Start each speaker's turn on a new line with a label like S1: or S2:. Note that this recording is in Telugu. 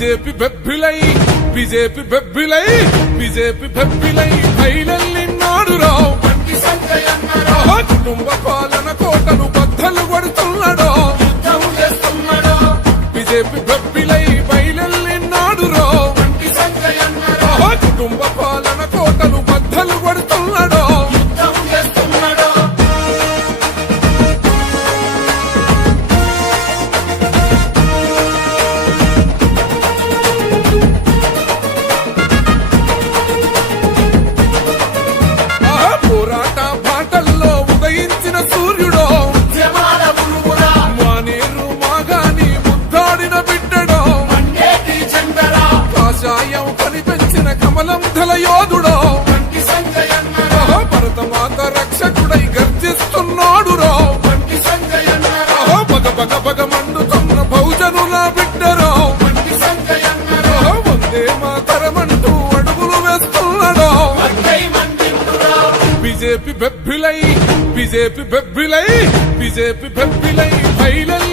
S1: బీజేపీ బెబ్బిలై బీజేపీ బెబ్బిలై బీజేపీ బెబ్బిలై. ఫైనల్ నాడు రావు కుటుంబ పాలన కోటలు బద్దలు కొడుతున్నాడో? బీజేపీ బెబ్బిలై బై కనిపించిన కమలం ధల యోధుడో భరతమాత రక్షకుడై గర్జిస్తున్నాడు రో బగ బగ బగ మండుతున్న బహుజనుల బిడ్డరో. వందే మాతరమంటూ అడుగులు వేస్తున్నాడో. బీజేపీ బెబ్బిలై బీజేపీ బెబ్బిలై బీజేపీ బెబ్బిలై బయలెల్లినాడు